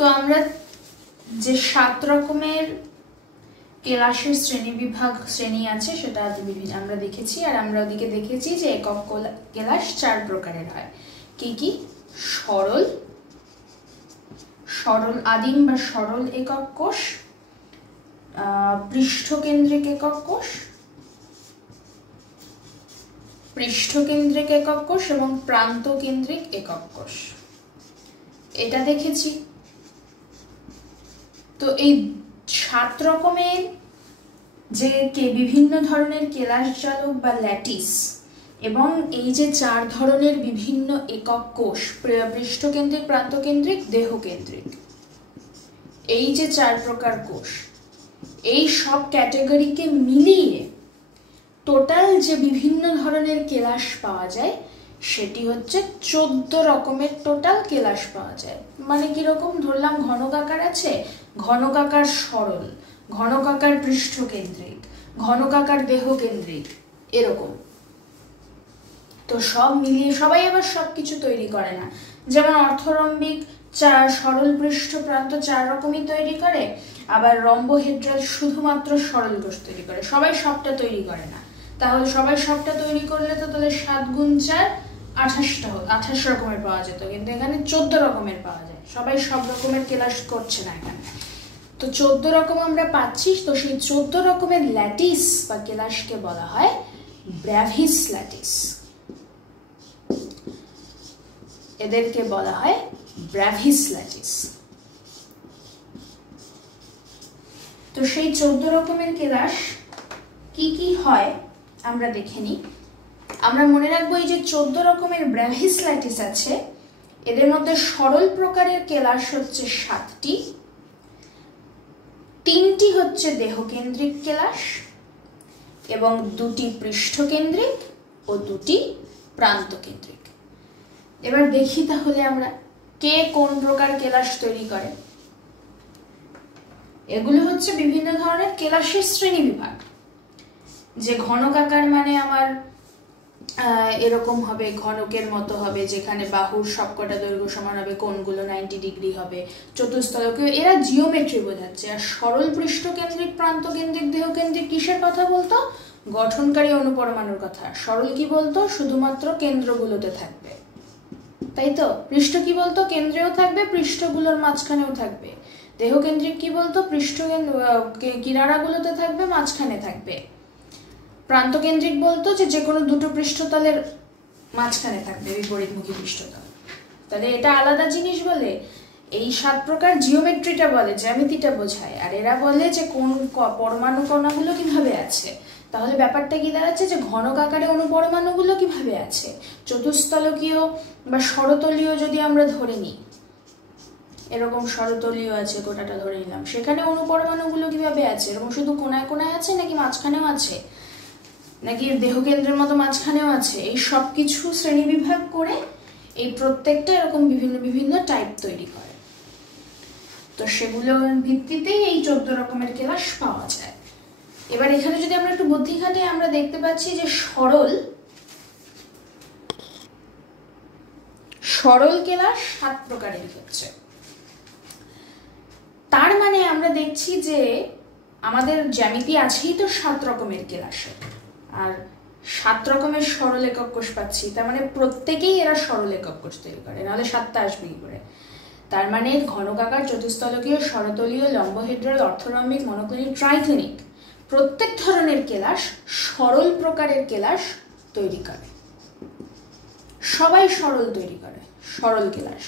তো আমরা যে 7 রকমের কেলাসের শ্রেণীবিভাগ শ্রেণী আছে সেটা আমরা দেখেছি, আর আমরা ওদিকে দেখেছি যে একক কেলাস 4 প্রকারের হয়। কি কি? সরল, সরল আদিম বা সরল একক কোষ, পৃষ্ঠকেন্দ্রিক একক কোষ, পৃষ্ঠকেন্দ্রিক একক কোষ এবং প্রান্তকেন্দ্রিক একক কোষ, এটা দেখেছি। তো এই 7 রকমের যে বিভিন্ন ধরনের কেলাস জালক বা ল্যাটিস এবং এই যে 4 ধরনের বিভিন্ন একক কোষ, পৃষ্ঠকেন্দ্রিক, প্রান্তকেন্দ্রিক, দেহকেন্দ্রিক, এই যে 4 প্রকার কোষ, এই সব ক্যাটাগরিকে মিলিয়ে টোটাল যে বিভিন্ন ধরনের কেলাস পাওয়া যায় সেটি হচ্ছে 14 রকমের টোটাল কেলাস পাওয়া যায়। মানে কিরকম? ধরলাম ঘনকাকার আছে, ঘনকাকার সরল, ঘনকাকার পৃষ্ঠকেন্দ্রিক, ঘনকাকার দেহকেন্দ্রিক, এরকম। তো সব মিলিয়ে সবাই আবার সবকিছু তৈরি করে না। যেমন অর্থরম্বিক সরল পৃষ্ঠ প্রান্ত 4 রকমই তৈরি করে, আবার রম্বোহেড্রাল শুধুমাত্র সরল কোষ তৈরি করে। সবাই সবটা তৈরি করে না। তাহলে সবাই সবটা তৈরি করলে তো তাহলে 7 গুণ 4 28 রকমের পাওয়া যেত, কিন্তু এখানে 14 রকমের পাওয়া যায়। সবাই সব রকমের কেলাস করছে না এখানে। তো 14 রকম আমরা পাচ্ছি। তো সেই 14 রকমের ল্যাটিস বা কেলাসকে বলা হয় ব্র্যাভিস ল্যাটিস। এদেরকে বলা হয় ব্র্যাভিস ল্যাটিস। তো সেই 14 রকমের কেলাস কি কি হয় আমরা দেখে নিই। আমরা মনে রাখবো এই যে 14 রকমের ব্র্যাভিস ল্যাটিস আছে, এদের মধ্যে সরল প্রকারের কেলাস হচ্ছে 7টি, 3টি হচ্ছে দেহকেন্দ্রিক কেলাস এবং 2টি পৃষ্ঠকেন্দ্রিক ও 2টি প্রান্তকেন্দ্রিক। এবার দেখি তাহলে আমরা কে কোন প্রকার কেলাস তৈরি করে। এগুলো হচ্ছে বিভিন্ন ধরনের কেলাসের শ্রেণী বিভাগ। যে ঘনকাকার মানে আমার এরকম হবে, ঘনকের মতো হবে, যেখানে বাহুর সবকটা দৈর্ঘ্য সমান হবে, কোণগুলো 90 ডিগ্রি হবে, চতুস্তলকীয়, এরা জিওমেট্রি বোঝাচ্ছে। আর সরল পৃষ্ঠকেন্দ্রিক, প্রান্তকেন্দ্রিক, দেহকেন্দ্রিক কিসের কথা বলতো? গঠনকারী অনুপরমাণুর কথা। সরল কি বলতো? শুধুমাত্র কেন্দ্রগুলোতে থাকবে, তাই তো। পৃষ্ঠ কি বলতো? কেন্দ্রেও থাকবে, পৃষ্ঠগুলোর মাঝখানেও থাকবে। দেহকেন্দ্রিক কি বলতো? পৃষ্ঠ কিনারাগুলোতে থাকবে, মাঝখানে থাকবে। প্রান্তকেন্দ্রিক বলতো যে কোনো দুটো পৃষ্ঠতলের মাঝখানে থাকবে, বিপরীতমুখী পৃষ্ঠতল। তাহলে এটা আলাদা জিনিস বলে। এই 7 প্রকার জিওমেট্রিটা বলে, জ্যামিতিটা বোঝায়। আর এরা বলে যে কোন পরমাণু কণাগুলো কিভাবে আছে। তাহলে ব্যাপারটা কি দাঁড়াচ্ছে যে ঘনকাকারে অনুপরমাণুগুলো কিভাবে আছে। চতুস্তলকীয় বা ষড়তলীয় যদি আমরা ধরে নিই, এরকম ষড়তলীয় আছে, গোটাটা ধরে নিলাম, সেখানে অনুপরমাণুগুলো কিভাবে আছে? এরকম শুধু কোনায় কোনায় আছে, নাকি মাঝখানেও আছে, নাকি দেহকেন্দ্রের মতো মাঝখানেও আছে? এই সব কিছু শ্রেণী বিভাগ করে এই প্রত্যেকটা এরকম বিভিন্ন বিভিন্ন টাইপ তৈরি করে। তো সেগুলোর ভিত্তিতেই এই 14 রকমের কেলাস পাওয়া যায়। এবার এখানে যদি আমরা একটু বুদ্ধি খাটাই, আমরা দেখতে পাচ্ছি যে সরল কেলাস 7 প্রকারের হচ্ছে। তার মানে আমরা দেখছি যে আমাদের জ্যামিতি আছেই তো 7 রকমের কেলাসের, আর 7 রকমের সরল একক কোষ পাচ্ছি। তার মানে প্রত্যেকেই এরা সরল একক কোষ তৈরি করে, নাহলে 7টা আসবে কি করে? তার মানে ঘনকাকার, চতুস্তলকীয়, ষড়তলীয়, লম্বহেড্রাল, অর্থরম্বিক, মনোক্লিনিক, ট্রাইক্লিনিক প্রত্যেক ধরনের কেলাস সরল প্রকারের কেলাস তৈরি করে। সবাই সরল তৈরি করে, সরল কেলাস।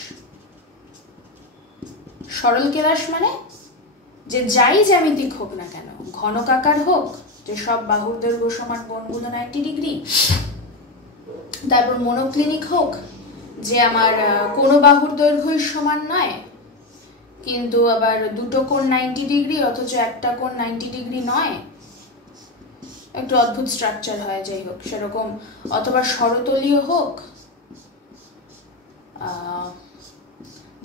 সরল কেলাস মানে যে যাই জ্যামিতিক হোক না কেন, ঘনকাকার হোক, যে সব বাহুর দৈর্ঘ্য সমান, কোণগুলো 90 ডিগ্রি, তারপর মনোক্লিনিক হোক, যে আমার কোনো বাহুর দৈর্ঘ্যই সমান নয় কিন্তু আবার দুটো কোণ 90 ডিগ্রি, অথচ একটা কোণ 90 ডিগ্রি নয়, একটু অদ্ভুত স্ট্রাকচার হয়, যাই হোক সেরকম। অথবা ষড়তলীয় হোক,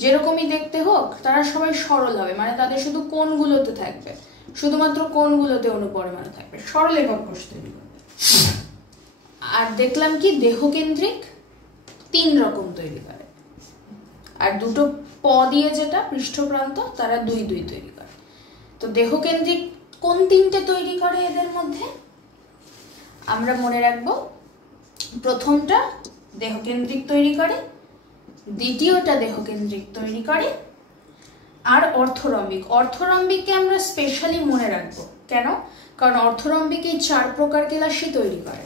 যেরকমই দেখতে হোক, তারা সবাই সরল হবে। মানে তাদের শুধু কোণগুলোতে থাকবে, শুধুমাত্র কোণগুলোতে অনুপরমাণু থাকবে, সরল একক কোষ তৈরি করবে। আর দেখলাম কি দেহকেন্দ্রিক 3 রকম তৈরি করে, আর দুটো দিয়ে যেটা পৃষ্ঠপ্রান্ত তারা 2 2 তৈরি করে। তো দেহকেন্দ্রিক কোন তিনটে তৈরি করে এদের মধ্যে? আমরা মনে রাখবো প্রথমটা দেহকেন্দ্রিক তৈরি করে, দ্বিতীয়টা দেহকেন্দ্রিক তৈরি করে, আর অর্থরম্বিক। অর্থরম্বিককে আমরা স্পেশালি মনে রাখবো কেন? কারণ অর্থরম্বিক এই 4 প্রকার কেলাসই তৈরি করে।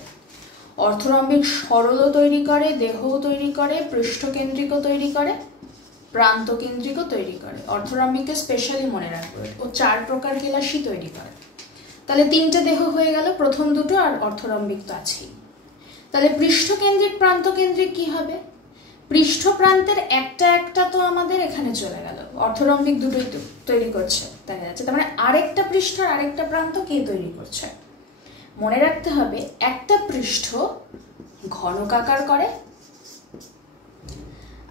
অর্থরম্বিক সরলও তৈরি করে, দেহও তৈরি করে, পৃষ্ঠকেন্দ্রিকও তৈরি করে, প্রান্তকেন্দ্রিকও তৈরি করে। অর্থরম্বিককে স্পেশালি মনে রাখবো, ও 4 প্রকার কেলাসই তৈরি করে। তাহলে 3টে দেহ হয়ে গেল, প্রথম দুটো আর অর্থরম্বিক তো আছেই। তাহলে পৃষ্ঠকেন্দ্রিক প্রান্তকেন্দ্রিক কি হবে? পৃষ্ঠপ্রান্তের একটা একটা তো আমাদের এখানে চলে গেল, অর্থরম্বিক দুটোই তো তৈরি করছে দেখা যাচ্ছে। তার মানে আরেকটা পৃষ্ঠ আর আরেকটা প্রান্ত কে তৈরি করছে? মনে রাখতে হবে একটা পৃষ্ঠ ঘনকাকার করে,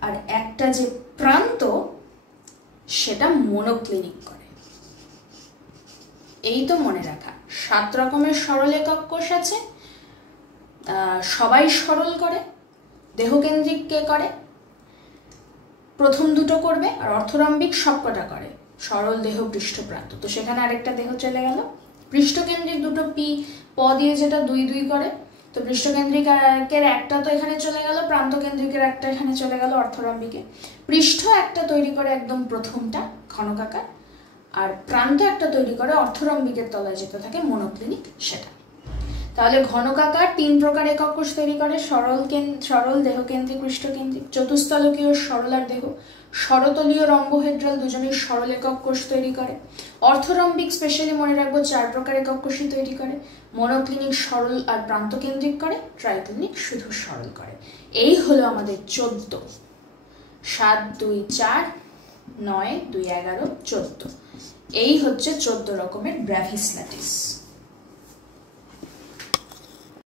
আর একটা যে প্রান্ত সেটা মনোক্লিনিক করে। এই তো মনে রাখা। 7 রকমের সরল একক কোষ আছে, সবাই সরল করে। দেহকেন্দ্রিক কে করে? প্রথম দুটো করবে, আর অর্থরম্বিক সবকটা করে, সরল, দেহ, পৃষ্ঠপ্রান্ত। তো সেখানে আরেকটা দেহ চলে গেল। পৃষ্ঠকেন্দ্রিক দুটো দিয়ে যেটা 2 2 করে, তো পৃষ্ঠকেন্দ্রিকের একটা তো এখানে চলে গেল, প্রান্তকেন্দ্রিকের একটা এখানে চলে গেল অর্থরম্বিকে। পৃষ্ঠ একটা তৈরি করে একদম প্রথমটা ঘনকাকার, আর প্রান্ত একটা তৈরি করে অর্থরম্বিকের তলায় যেটা থাকে মনোক্লিনিক সেটা। তাহলে ঘনকাকার 3 প্রকার একক কোষ তৈরি করে, সরল, দেহকেন্দ্রিক, পৃষ্ঠকেন্দ্রিক। চতুস্তলকীয় সরল আর দেহ, ষড়তলীয় রম্বোহেড্রাল দুজনেই সরল একক কোষ তৈরি করে। অর্থরম্বিক স্পেশালি মনে রাখবো 4 প্রকার একক কোষই তৈরি করে। মনোক্লিনিক সরল আর প্রান্তকেন্দ্রিক করে, ট্রাইক্লিনিক শুধু সরল করে। এই হলো আমাদের 14। 7 2 4 9 2 11 14। এই হচ্ছে 14 রকমের ব্র্যাভিসল্যাটিস।